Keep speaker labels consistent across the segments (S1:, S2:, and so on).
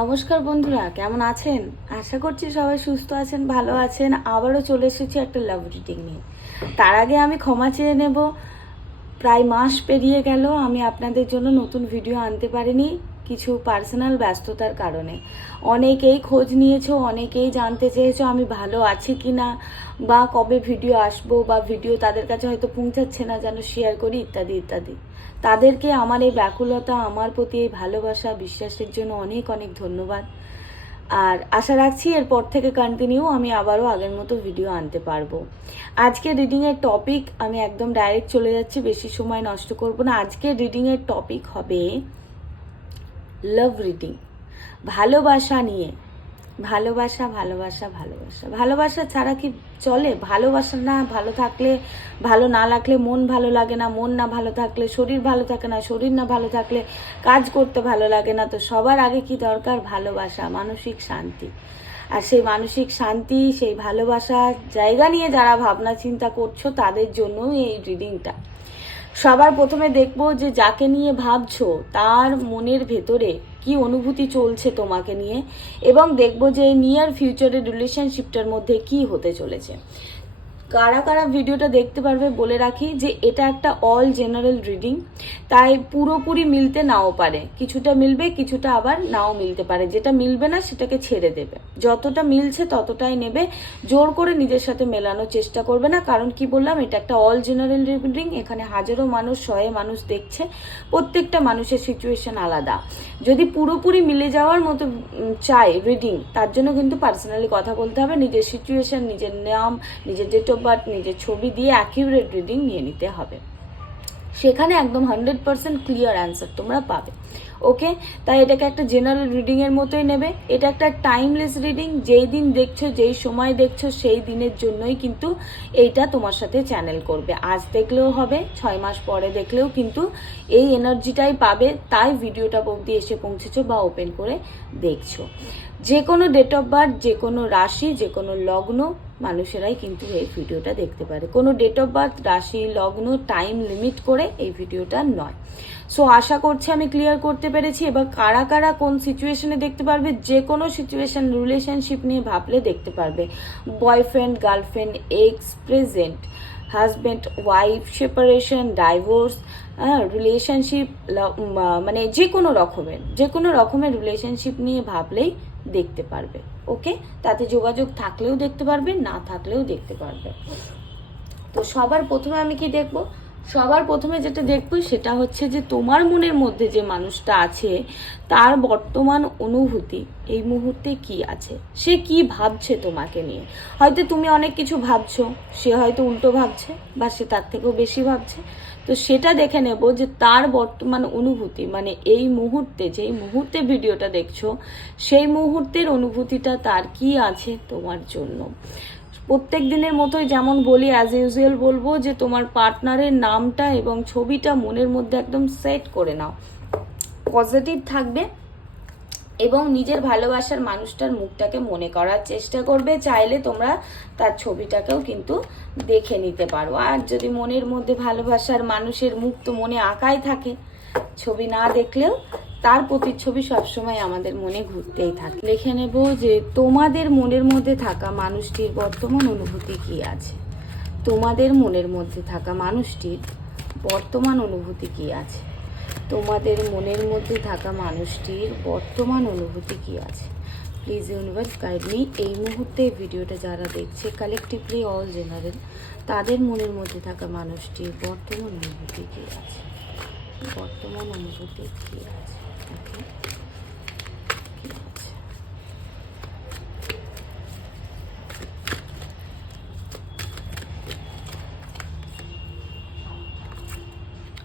S1: নমস্কার বন্ধুরা, কেমন আছেন? আশা করছি সবাই সুস্থ আছেন, ভালো আছেন। আবারও চলে এসেছি একটা লাভ রিডিং নিয়ে। তার আগে আমি ক্ষমা চেয়ে নেব। প্রায় মাস পেরিয়ে গেল, আমি আপনাদের জন্য নতুন ভিডিও আনতে পারিনি, কিছু পার্সোনাল ব্যস্ততার কারণে। অনেকেই খোঁজ নিয়েছো, অনেকেই জানতে চেয়েছো আমি ভালো আছি কি না বা কবে ভিডিও আসব, বা ভিডিও তাদের কাছে হয়তো পৌঁছাচ্ছে না, যেন শেয়ার করি, ইত্যাদি ইত্যাদি। তাদেরকে আমার এই ব্যাকুলতা, আমার প্রতি এই ভালোবাসা, বিশ্বাসের জন্য অনেক অনেক ধন্যবাদ। আর আশা রাখছি এরপর থেকে কন্টিনিউ আমি আবারও আগের মতো ভিডিও আনতে পারব। আজকে রিডিংয়ের টপিক আমি একদম ডাইরেক্ট চলে যাচ্ছি, বেশি সময় নষ্ট করব না। আজকে রিডিংয়ের টপিক হবে লাভ রিডিং ভালোবাসা নিয়ে। ভালোবাসা ভালোবাসা ভালোবাসা। ভালোবাসা ছাড়া কি চলে? ভালোবাসা না, ভালো থাকলে ভালো না লাগলে মন ভালো লাগে না, মন না ভালো থাকলে শরীর ভালো থাকে না, শরীর না ভালো থাকলে কাজ করতে ভালো লাগে না। তো সবার আগে কি দরকার? ভালোবাসা, মানসিক শান্তি। আর সেই মানসিক শান্তি, সেই ভালোবাসার জায়গা নিয়ে যারা ভাবনা চিন্তা করছ, তাদের জন্যই এই রিডিংটা। সবার প্রথমে দেখব যে যাকে নিয়ে ভাবছ, তার মনের ভেতরে কি অনুভূতি চলছে তোমাকে নিয়ে? এবং দেখব যে নিয়ার ফিউচারের রিলেশনশিপটার মধ্যে কি হতে চলেছে। কারা কারা ভিডিওটা দেখতে পারবে বলে রাখি যে এটা একটা অল জেনারেল রিডিং তাই পুরোপুরি মিলতে নাও পারে। কিছুটা মিলবে, কিছুটা আবার নাও মিলতে পারে। যেটা মিলবে না, সেটাকে ছেড়ে দেবে। যতটা মিলছে, ততটাই নেবে। জোর করে নিজের সাথে মেলানোর চেষ্টা করবে না। কারণ কি বললাম, এটা একটা অল জেনারেল রিডিং এখানে হাজারো মানুষ শয়ে মানুষ দেখছে। প্রত্যেকটা মানুষের সিচুয়েশন আলাদা। যদি পুরোপুরি মিলে যাওয়ার মতো চায় রিডিং তার জন্য কিন্তু পার্সোনালি কথা বলতে হবে। নিজের সিচুয়েশন নিজের নাম, নিজের অফ বার্থ নিজের ছবি দিয়ে অ্যাকিউরেট রিডিং নিয়ে নিতে হবে। সেখানে একদম হান্ড্রেড পার্সেন্ট ক্লিয়ার অ্যান্সার তোমরা পাবে। ওকে? তাই এটাকে একটা জেনারেল রিডিং এর মতোই নেবে। এটা একটা টাইমলেস রিডিং যেই দিন দেখছ, যেই সময় দেখছ, সেই দিনের জন্যই কিন্তু এইটা তোমার সাথে চ্যানেল করবে। আজ দেখলেও হবে, ছয় মাস পরে দেখলেও কিন্তু এই এনার্জিটাই পাবে, তাই ভিডিওটা অবধি এসে পৌঁছেছো বা ওপেন করে দেখছ। যে কোনো ডেট অফ বার্থ যে কোনো রাশি, যে কোনো লগ্ন, মানুষেরাই কিন্তু এই ভিডিওটা দেখতে পারে। কোনো ডেট অফ বার্থ রাশি, লগ্ন টাইম লিমিট করে এই ভিডিওটা নয়। সো আশা করছি আমি ক্লিয়ার করতে পেরেছি এবার কারা কারা কোন সিচুয়েশনে দেখতে পারবে, যে কোনো সিচুয়েশন রিলেশনশিপ নিয়ে ভাবলে দেখতে পারবে। Boyfriend girlfriend ex present husband wife separation divorce relationship মানে যে কোনো রকমের, যে কোনো রকমের রিলেশনশিপ নিয়ে ভাবলেই দেখতে পারবে। ওকে তাতে যোগাযোগ থাকলেও দেখতে পারবে, না থাকলেও দেখতে পারবে। তো সবার প্রথমে আমি কি দেখব? সবার প্রথমে যেটা দেখব সেটা হচ্ছে যে তোমার মনের মধ্যে যে মানুষটা আছে, তার বর্তমান অনুভূতি এই মুহূর্তে কি আছে? সে কি ভাবছে তোমাকে নিয়ে? হয়তো তুমি অনেক কিছু ভাবছ, সে হয়তো উল্টো ভাবছে বা সে তার থেকেও বেশি ভাবছে। তো সেটা দেখে নেব যে তার বর্তমান অনুভূতি মানে এই মুহূর্তে, যেই মুহূর্তে ভিডিওটা দেখছ, সেই মুহূর্তের অনুভূতিটা তার কি আছে তোমার জন্য? প্রত্যেক দিনের মতোই যেমন বলি অ্যাজ ইউজুয়াল বলব যে তোমার পার্টনারের নামটা এবং ছবিটা মনের মধ্যে একদম সেট করে নাও। পজিটিভ থাকবে এবং নিজের ভালোবাসার মানুষটার মুখটাকে মনে করার চেষ্টা করবে, চাইলে তোমরা তার ছবিটাকেও কিন্তু দেখে নিতে পারো। আর যদি মনের মধ্যে ভালোবাসার মানুষের মুখ তো মনে আঁকাই থাকে, ছবি না দেখলেও তার প্রতিচ্ছবি সবসময় আমাদের মনে ঘুরতেই থাকে। লিখে নেব যে, তোমাদের মনের মধ্যে থাকা মানুষটির বর্তমান অনুভূতি কি আছে? তোমাদের মনের মধ্যে থাকা মানুষটির বর্তমান অনুভূতি কি আছে? তোমাদের মনের মধ্যে থাকা মানুষটির বর্তমান অনুভূতি কি আছে? Please universe, guide me. এই মুহূর্তে ভিডিওটা যারা দেখছে, কালেকটিভলি অল জেনারেল, তাদের মনের মধ্যে থাকা মানুষটির বর্তমান অনুভূতি কি আছে? বর্তমান অনুভূতি কি আছে? ওকে কি আছে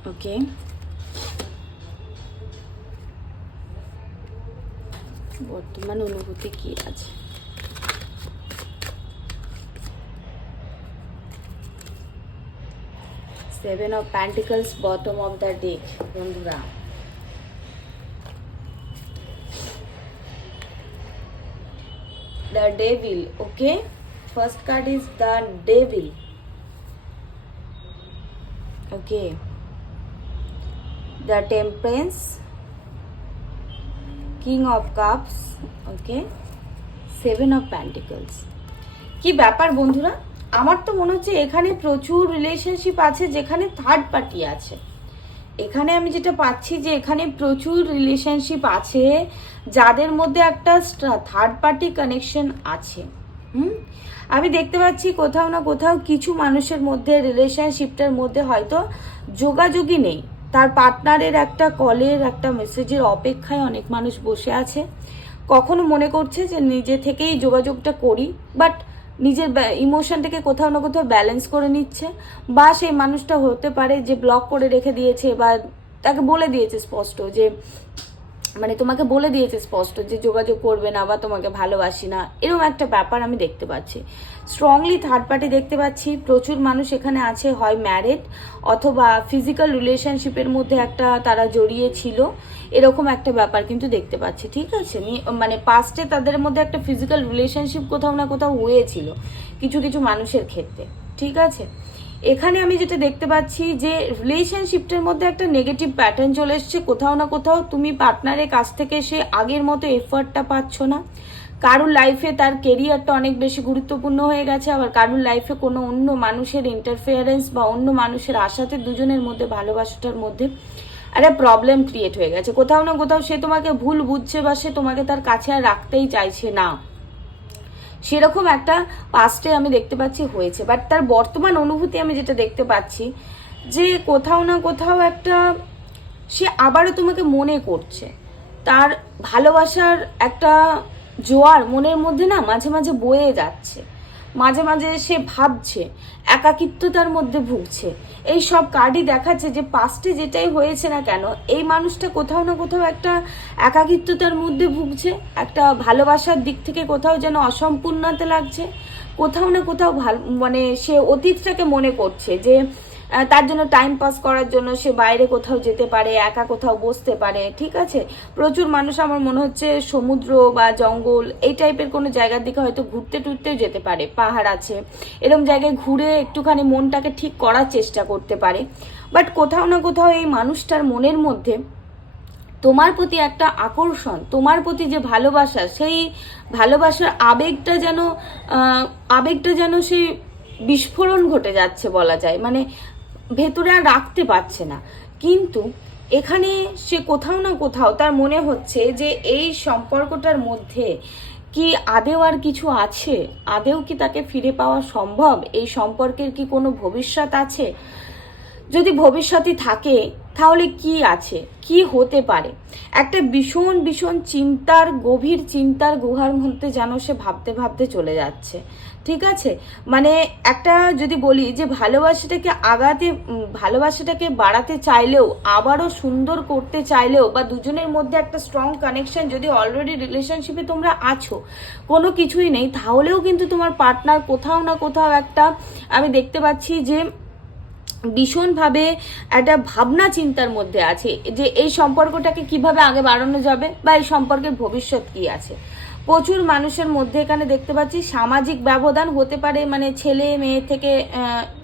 S1: ওকে বর্তমান অনুভূতি কি আছে? Seven of pentacles bottom of the deck বন্ধুরা। The devil, okay? First card is the devil. Okay. The temperance king of cups okay seven of pentacles কি ব্যাপার বন্ধুরা? আমার তো মনে হচ্ছে এখানে প্রচুর রিলেশনশিপ আছে যেখানে থার্ড পার্টি আছে। এখানে আমি যেটা পাচ্ছি যে এখানে প্রচুর রিলেশনশিপ আছে, যাদের মধ্যে একটা থার্ড পার্টি কানেকশন আছে। হুম? আমি দেখতে পাচ্ছি কোথাও না কোথাও কিছু মানুষের মধ্যে রিলেশনশিপটার মধ্যে হয়তো যোগাযোগই নেই। তার পার্টনারের একটা কলের একটা মেসেজের অপেক্ষায় অনেক মানুষ বসে আছে। কখনো মনে করছে যে নিজে থেকেই যোগাযোগটা করি বাট নিজের ইমোশনটাকে কোথাও না কোথাও ব্যালেন্স করে নিচ্ছে, বা সেই মানুষটা হতে পারে যে ব্লক করে রেখে দিয়েছে বা তাকে বলে দিয়েছে স্পষ্ট যে মানে তোমাকে বলে দিয়েছে স্পষ্ট যে যোগাযোগ করবে না বা তোমাকে ভালোবাসি না। এরকম একটা ব্যাপার আমি দেখতে পাচ্ছি। স্ট্রংলি থার্ড পার্টি দেখতে পাচ্ছি। প্রচুর মানুষ এখানে আছে, হয় ম্যারেড অথবা ফিজিক্যাল রিলেশনশিপের মধ্যে একটা তারা জড়িয়ে ছিল। এরকম একটা ব্যাপার কিন্তু দেখতে পাচ্ছি, ঠিক আছে? মানে পাস্টে তাদের মধ্যে একটা ফিজিক্যাল রিলেশনশিপ কোথাও না কোথাও হয়েছিল, কিছু কিছু মানুষের ক্ষেত্রে, ঠিক আছে? এখানে আমি যেটা দেখতে পাচ্ছি যে রিলেশনশিপটার মধ্যে একটা নেগেটিভ প্যাটার্ন চলে এসছে। কোথাও না কোথাও তুমি পার্টনারের কাছ থেকে সে আগের মতো এফার্টটা পাচ্ছ না। কারুর লাইফে তার কেরিয়ারটা অনেক বেশি গুরুত্বপূর্ণ হয়ে গেছে, আবার কারুর লাইফে কোনো অন্য মানুষের ইন্টারফেয়ারেন্স বা অন্য মানুষের আশাতে দুজনের মধ্যে ভালোবাসাটার মধ্যে একটা প্রবলেম ক্রিয়েট হয়ে গেছে। কোথাও না কোথাও সে তোমাকে ভুল বুঝছে বা সে তোমাকে তার কাছে আর রাখতেই চাইছে না। সেরকম একটা পাস্টে আমি দেখতে পাচ্ছি হয়েছে। বাট তার বর্তমান অনুভূতি আমি যেটা দেখতে পাচ্ছি, যে কোথাও না কোথাও একটা সে আবারও তোমাকে মনে করছে। তার ভালোবাসার একটা জোয়ার মনের মধ্যে না মাঝে মাঝে বয়ে যাচ্ছে। মাঝে মাঝে সে ভাবছে, একাকিত্বতার মধ্যে ভুগছে। এই সব কার্ডই দেখাচ্ছে যে পাস্টে যেটাই হয়েছে না কেন, এই মানুষটা কোথাও না কোথাও একটা একাকিত্বতার মধ্যে ভুগছে, একটা ভালোবাসার দিক থেকে কোথাও যেন অসম্পূর্ণতে লাগছে। কোথাও না কোথাও ভালো মানে সে অতীতটাকে মনে করছে যে তার জন্য টাইম পাস করার জন্য সে বাইরে কোথাও যেতে পারে, একা কোথাও বসতে পারে, ঠিক আছে? প্রচুর মানুষ আমার মনে হচ্ছে সমুদ্র বা জঙ্গল, এই টাইপের কোনো জায়গার দিকে হয়তো ঘুরতে টুরতেও যেতে পারে, পাহাড় আছে। এরকম জায়গায় ঘুরে একটুখানি মনটাকে ঠিক করার চেষ্টা করতে পারে। বাট কোথাও না কোথাও এই মানুষটার মনের মধ্যে তোমার প্রতি একটা আকর্ষণ, তোমার প্রতি যে ভালোবাসা, সেই ভালোবাসার আবেগটা যেন আবেগটা যেন সেই বিস্ফোরণ ঘটে যাচ্ছে বলা যায়। মানে ভেতরে আর রাখতে পারছে না। কিন্তু এখানে সে কোথাও না কোথাও তার মনে হচ্ছে যে এই সম্পর্কটার মধ্যে কি আদেও আর কিছু আছে? আদেও কি তাকে ফিরে পাওয়া সম্ভব? এই সম্পর্কের কি কোনো ভবিষ্যৎ আছে? যদি ভবিষ্যতে থাকে, তাহলে কি আছে? কি হতে পারে? একটা ভীষণ ভীষণ চিন্তার, গভীর চিন্তার গুহার মধ্যে যেন সে ভাবতে ভাবতে চলে যাচ্ছে। ঠিক আছে? মানে একটা যদি বলি যে ভালোবাসাটাকে আগাতে ভালোবাসাটাকে বাড়াতে চাইলেও, আবারও সুন্দর করতে চাইলেও বা দুজনের মধ্যে একটা স্ট্রং কানেকশন যদি অলরেডি রিলেশনশিপে তোমরা আছো, কোনো কিছুই নেই, তাহলেও কিন্তু তোমার পার্টনার কোথাও না কোথাও একটা, আমি দেখতে পাচ্ছি যে ভীষণভাবে একটা ভাবনা চিন্তার মধ্যে আছে যে এই সম্পর্কটাকে কীভাবে আগে বাড়ানো যাবে বা এই সম্পর্কের ভবিষ্যৎ কি আছে। প্রচুর মানুষের মধ্যে এখানে দেখতে পাচ্ছি। সামাজিক ব্যবধান হতে পারে মানে ছেলে, মেয়ে থেকে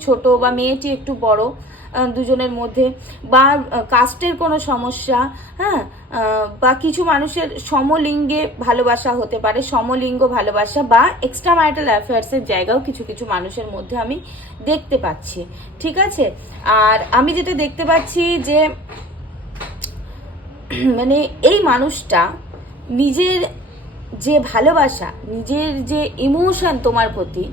S1: ছোট বা মেয়েটি একটু বড় দুজনের মধ্যে বা কাস্টের কোনো সমস্যা হ্যাঁ? বা কিছু মানুষের সমলিঙ্গে ভালোবাসা হতে পারে, সমলিঙ্গ ভালোবাসা বা এক্সট্রা ম্যারিটাল অ্যাফেয়ার্সের জায়গাও কিছু কিছু মানুষের মধ্যে আমি দেখতে পাচ্ছি, ঠিক আছে? আর আমি যেটা দেখতে পাচ্ছি যে মানে এই মানুষটা নিজের যে ভালোবাসা, নিজের যে ইমোশন তোমার প্রতি,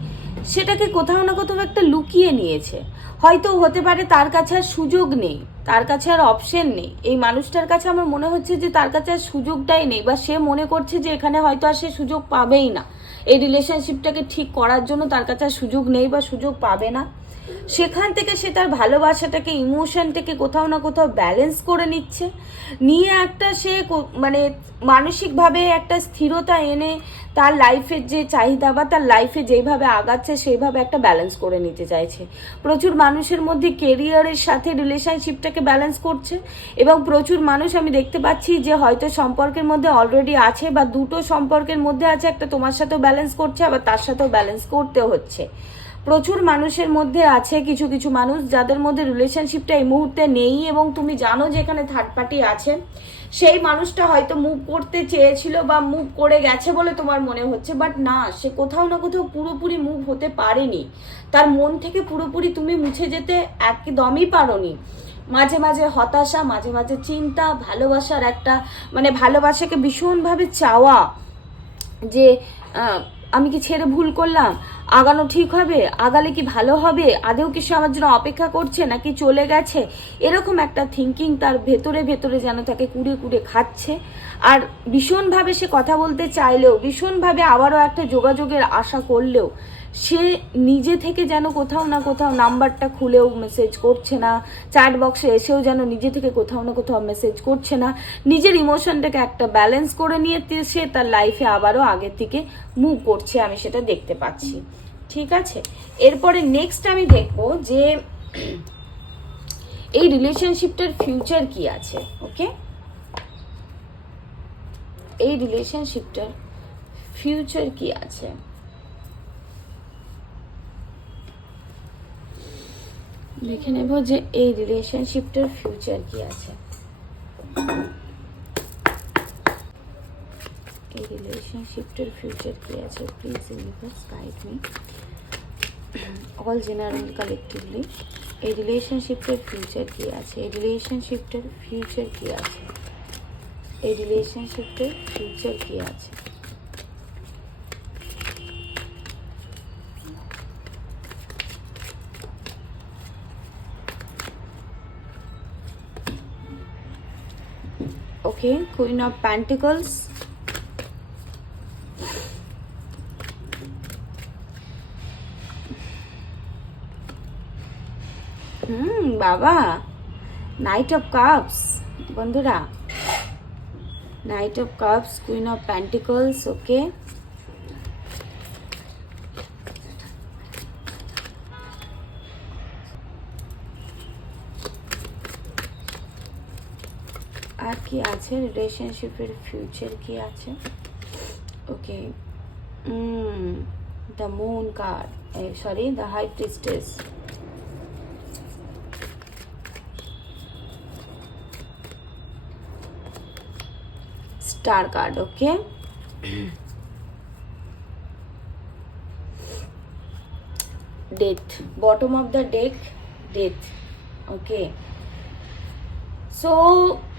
S1: সেটাকে কোথাও না কোথাও একটা লুকিয়ে নিয়েছে। হয়তো হতে পারে তার কাছে আর সুযোগ নেই, তার কাছে আর অপশন নেই। এই মানুষটার কাছে আমার মনে হচ্ছে যে তার কাছে আর সুযোগটাই নেই বা সে মনে করছে যে এখানে হয়তো আর সে সুযোগ পাবেই না। এই রিলেশনশিপটাকে ঠিক করার জন্য তার কাছে আর সুযোগ নেই বা সুযোগ পাবে না। সেখান থেকে সে তার ভালোবাসাটাকে ইমোশনটাকে কোথাও না কোথাও ব্যালেন্স করে নিচ্ছে। নিয়ে একটা সে মানে মানসিকভাবে একটা স্থিরতা এনে তার লাইফের যে চাহিদা বা তার লাইফে যেভাবে আগাচ্ছে, সেইভাবে একটা ব্যালেন্স করে নিতে চাইছে। প্রচুর মানুষের মধ্যে কেরিয়ারের সাথে রিলেশনশিপটাকে ব্যালেন্স করছে এবং প্রচুর মানুষ আমি দেখতে পাচ্ছি যে হয়তো সম্পর্কের মধ্যে অলরেডি আছে বা দুটো সম্পর্কের মধ্যে আছে, একটা তোমার সাথেও ব্যালেন্স করছে, আবার তার সাথেও ব্যালেন্স করতে হচ্ছে। প্রচুর মানুষের মধ্যে আছে কিছু কিছু মানুষ যাদের মধ্যে রিলেশনশিপটা এই মুহূর্তে নেই এবং তুমি জানো যে এখানে থার্ড পার্টি আছে। সেই মানুষটা হয়তো মুভ করতে চেয়েছিল বা মুভ করে গেছে বলে তোমার মনে হচ্ছে বাট না, সে কোথাও না কোথাও পুরোপুরি মুভ হতে পারেনি। তার মন থেকে পুরোপুরি তুমি মুছে যেতে একদমই পারোনি। মাঝে মাঝে হতাশা, মাঝে মাঝে চিন্তা, ভালোবাসার একটা মানে ভালোবাসাকে ভীষণভাবে চাওয়া যে আমি কি ছেড়ে ভুল করলাম? আগানো ঠিক হবে? আগালে কি ভালো হবে? আদেও কি সে আমার জন্য অপেক্ষা করছে নাকি চলে গেছে? এরকম একটা থিঙ্কিং তার ভেতরে ভেতরে যেন তাকে কুড়ে কুড়ে খাচ্ছে। আর ভীষণভাবে সে কথা বলতে চাইলেও, ভীষণভাবে আবারও একটা যোগাযোগের আশা করলেও সে নিজে থেকে যেন কোথাও না কোথাও নাম্বারটা খুলেও মেসেজ করছে না। চ্যাট বক্সে এসেও যেন নিজে থেকে কোথাও না কোথাও মেসেজ করছে না। নিজের ইমোশনটাকে একটা ব্যালেন্স করে নিয়ে সে তার লাইফে আবারও আগের থেকে মুভ করছে, আমি সেটা দেখতে পাচ্ছি। ঠিক আছে? এরপরে নেক্সট আমি দেখব যে এই রিলেশনশিপটার ফিউচার কি আছে ওকে এই রিলেশনশিপটার ফিউচার কি আছে? দেখে নেব যে এই রিলেশনশিপটার ফিউচার কি আছে। এই রিলেশনশিপটার ফিউচার কি আছে? Please universe guide me all general collectively এই রিলেশনশিপটার ফিউচার কি আছে? এই রিলেশনশিপটার ফিউচার কি আছে? এই রিলেশনশিপটার ফিউচার কি আছে? Okay, Queen of Pentacles. হুম বাবা নাইট অফ কাপস বন্ধুরা knight of cups queen of pentacles okay আর কি আছে? রিলেশনশিপের ফিউচার কি আছে? Okay the moon card sorry the high priestess star card okay death bottom of the deck death okay so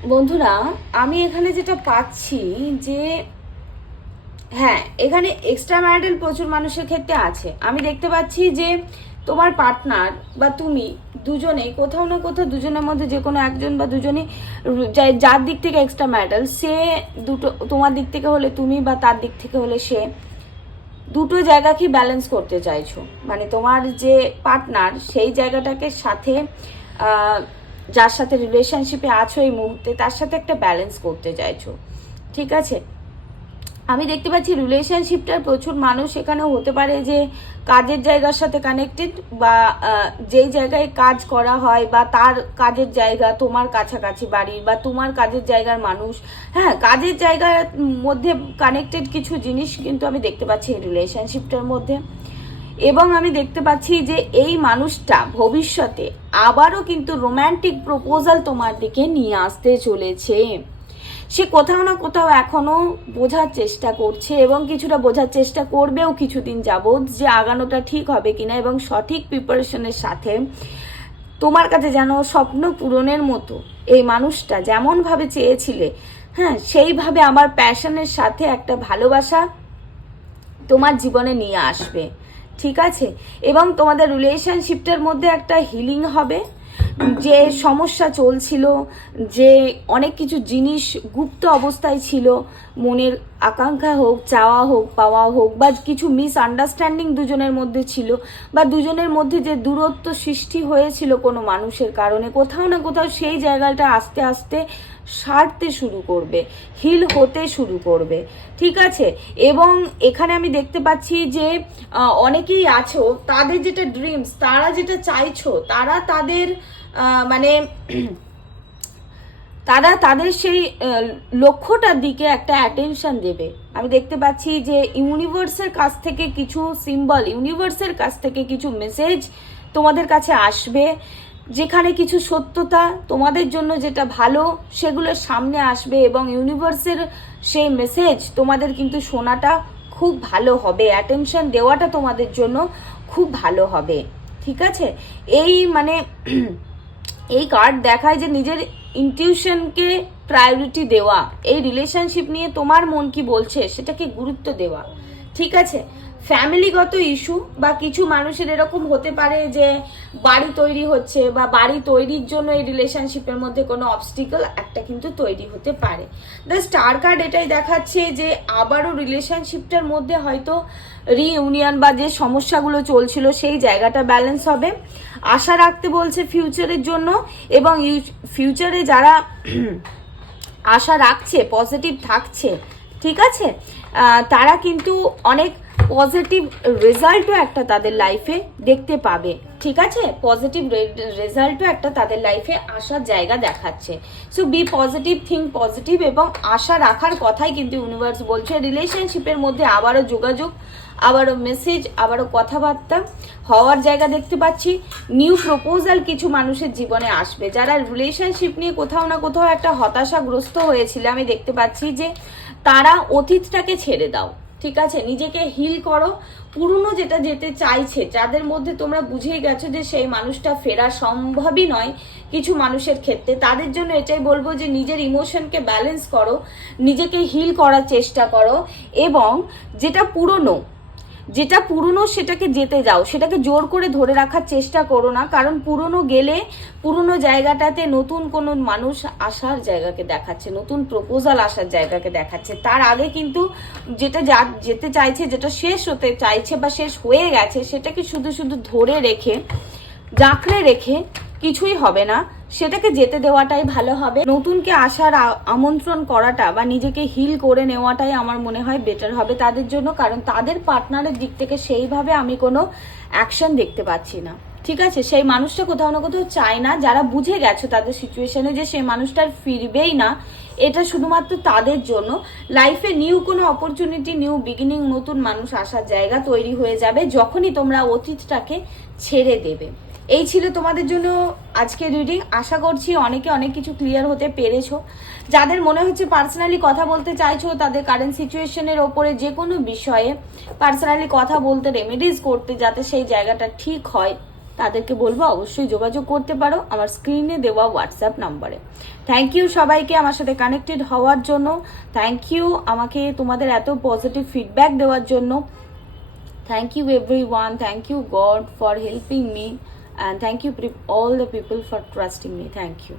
S1: বন্ধুরা, আমি এখানে যেটা পাচ্ছি যে হ্যাঁ এখানে এক্সট্রা ম্যারিটাল প্রচুর মানুষের ক্ষেত্রে আছে। আমি দেখতে পাচ্ছি যে, তোমার পার্টনার বা তুমি দুজনেই, কোথাও না কোথাও দুজনের মধ্যে যে কোনো একজন বা দুজনই যা- যার দিক থেকে এক্সট্রা ম্যারিটাল সে দুটো, তোমার দিক থেকে হলে তুমি বা তার দিক থেকে হলে সে দুটো জায়গাকেই ব্যালেন্স করতে চাইছো। মানে তোমার যে পার্টনার সেই জায়গাটাকে সাথে যার সাথে রিলেশনশিপে আছো এই মুহূর্তে, তার সাথে একটা ব্যালেন্স করতে চাইছো। ঠিক আছে? আমি দেখতে পাচ্ছি রিলেশনশিপটার প্রচুর মানুষ এখানেও হতে পারে যে কাজের জায়গার সাথে কানেক্টেড বা যেই জায়গায় কাজ করা হয় বা তার কাজের জায়গা, তোমার কাছাকাছি বাড়ির বা তোমার কাজের জায়গার মানুষ। হ্যাঁ কাজের জায়গার মধ্যে কানেক্টেড কিছু জিনিস কিন্তু আমি দেখতে পাচ্ছি এই রিলেশনশিপটার মধ্যে। এবং আমি দেখতে পাচ্ছি যে এই মানুষটা ভবিষ্যতে আবারও কিন্তু রোম্যান্টিক প্রপোজাল তোমার দিকে নিয়ে আসতে চলেছে। সে কোথাও না কোথাও এখনও বোঝার চেষ্টা করছে এবং কিছুটা বোঝার চেষ্টা করবেও কিছুদিন যাবৎ যে আগানোটা ঠিক হবে কিনা এবং সঠিক প্রিপারেশনের সাথে তোমার কাছে যেন স্বপ্ন পূরণের মতো এই মানুষটা যেমনভাবে চেয়েছিলে হ্যাঁ সেইভাবে আমার প্যাশনের সাথে একটা ভালোবাসা তোমার জীবনে নিয়ে আসবে। ঠিক আছে? এবং তোমাদের রিলেশনশিপটার মধ্যে একটা হিলিং হবে। যে সমস্যা চলছিল, যে অনেক কিছু জিনিস গুপ্ত অবস্থায় ছিল, মনের আকাঙ্ক্ষা হোক, চাওয়া হোক, পাওয়া হোক, বা কিছু মিস আন্ডারস্ট্যান্ডিং দুজনের মধ্যে ছিল, বা দুজনের মধ্যে যে দূরত্ব সৃষ্টি হয়েছিল কোনো মানুষের কারণে, কোথাও না কোথাও সেই জায়গাটা আস্তে আস্তে সারতে শুরু করবে হিল হতে শুরু করবে, ঠিক আছে? এবং এখানে আমি দেখতে পাচ্ছি যে অনেকেই আছো, তাদের যেটা ড্রিমস তারা যেটা চাইছো, তারা তাদের মানে তারা তাদের সেই লক্ষ্যটার দিকে একটা অ্যাটেনশন দেবে। আমি দেখতে পাচ্ছি যে ইউনিভার্সের কাছ থেকে কিছু সিম্বল ইউনিভার্সের কাছ থেকে কিছু মেসেজ তোমাদের কাছে আসবে। যেখানে কিছু সত্যতা তোমাদের জন্য যেটা ভালো, সেগুলো সামনে আসবে এবং ইউনিভার্সের সেই মেসেজ তোমাদের কিন্তু শোনাটা খুব ভালো হবে। অ্যাটেনশন দেওয়াটা তোমাদের জন্য খুব ভালো হবে। ঠিক আছে? এই মানে এই কার্ড দেখায় যে নিজের ইনটিউশনকে প্রায়োরিটি দেওয়া, এই রিলেশনশিপ নিয়ে তোমার মন কি বলছে সেটাকে গুরুত্ব দেওয়া, ঠিক আছে? ফ্যামিলিগত ইস্যু বা কিছু মানুষের এরকম হতে পারে যে বাড়ি তৈরি হচ্ছে বা বাড়ি তৈরির জন্য এই রিলেশনশিপের মধ্যে কোনো অবস্টিকল একটা কিন্তু তৈরি হতে পারে। দ্য স্টার কার্ড এটাই দেখাচ্ছে যে আবারও রিলেশনশিপটার মধ্যে হয়তো রিইউনিয়ন বা যে সমস্যাগুলো চলছিল সেই জায়গাটা ব্যালেন্স হবে। আশা রাখতে বলছে ফিউচারের জন্য এবং ফিউচারে যারা আশা রাখছে পজিটিভ থাকছে, ঠিক আছে? তারা কিন্তু অনেক পজিটিভ রেজাল্টও একটা তাদের লাইফে দেখতে পাবে। ঠিক আছে? পজিটিভ রেজাল্টও একটা তাদের লাইফে আসার জায়গা দেখাচ্ছে। So be positive think positive এবং আশা রাখার কথাই কিন্তু ইউনিভার্স বলছে। রিলেশনশিপের মধ্যে আবারও যোগাযোগ, আবারও মেসেজ আবারও কথাবার্তা হওয়ার জায়গা দেখতে পাচ্ছি। নিউ প্রপোজাল কিছু মানুষের জীবনে আসবে। যারা রিলেশনশিপ নিয়ে কোথাও না কোথাও একটা হতাশাগ্রস্ত হয়েছিল, আমি দেখতে পাচ্ছি যে তারা অতীতটাকে ছেড়ে দাও। ঠিক আছে? নিজেকে হিল করো। পুরনো যেটা যেতে চাইছে, যাদের মধ্যে তোমরা বুঝেই গেছো যে সেই মানুষটা ফেরা সম্ভবই নয় কিছু মানুষের ক্ষেত্রে। তাদের জন্য এটাই বলব যে নিজের ইমোশনকে ব্যালেন্স করো, নিজেকে হিল করার চেষ্টা করো এবং যেটা পুরনো যেটা পুরনো সেটাকে যেতে যাও সেটাকে জোর করে ধরে রাখার চেষ্টা করো না, কারণ পুরনো গেলে পুরনো জায়গাটাতে নতুন কোনো মানুষ আসার জায়গাকে দেখাচ্ছে, নতুন প্রপোজাল আসার জায়গাকে দেখাচ্ছে। তার আগে কিন্তু যেটা যা যেতে চাইছে, যেটা শেষ হতে চাইছে বা শেষ হয়ে গেছে, সেটাকে শুধু শুধু ধরে রেখে, জাঁকড়ে রেখে কিছুই হবে না। সেটাকে যেতে দেওয়াটাই ভালো হবে। নতুনকে আসার আমন্ত্রণ করাটা বা নিজেকে হিল করে নেওয়াটাই আমার মনে হয় বেটার হবে তাদের জন্য, কারণ তাদের পার্টনারের দিক থেকে সেইভাবে আমি কোনো অ্যাকশন দেখতে পাচ্ছি না। ঠিক আছে? সেই মানুষটা কোথাও না কোথাও চায় না। যারা বুঝে গেছো তাদের সিচুয়েশনে যে সেই মানুষটা আর ফিরবেই না, এটা শুধুমাত্র তাদের জন্য। লাইফে নিউ কোনো অপরচুনিটি নিউ বিগিনিং নতুন মানুষ আসার জায়গা তৈরি হয়ে যাবে যখনই তোমরা অতীতটাকে ছেড়ে দেবে। এই ছিল তোমাদের জন্য আজকে রিডিং আশা করছি অনেকে অনেক কিছু ক্লিয়ার হতে পেরেছ। যাদের মনে হচ্ছে পার্সোনালি কথা বলতে চাইছো, তাদের কারেন্ট সিচুয়েশনের ওপরে যে কোনো বিষয়ে পার্সোনালি কথা বলতে রেমেডিজ করতে যাতে সেই জায়গাটা ঠিক হয়, তাদেরকে বলব অবশ্যই যোগাযোগ করতে পারো আমার স্ক্রিনে দেওয়া হোয়াটসঅ্যাপ নাম্বারে থ্যাংক ইউ সবাইকে আমার সাথে কানেক্টেড হওয়ার জন্য। থ্যাংক ইউ আমাকে তোমাদের এত পজিটিভ ফিডব্যাক দেওয়ার জন্য। Thank you everyone thank you god for helping me. And thank you all the people for trusting me. Thank you.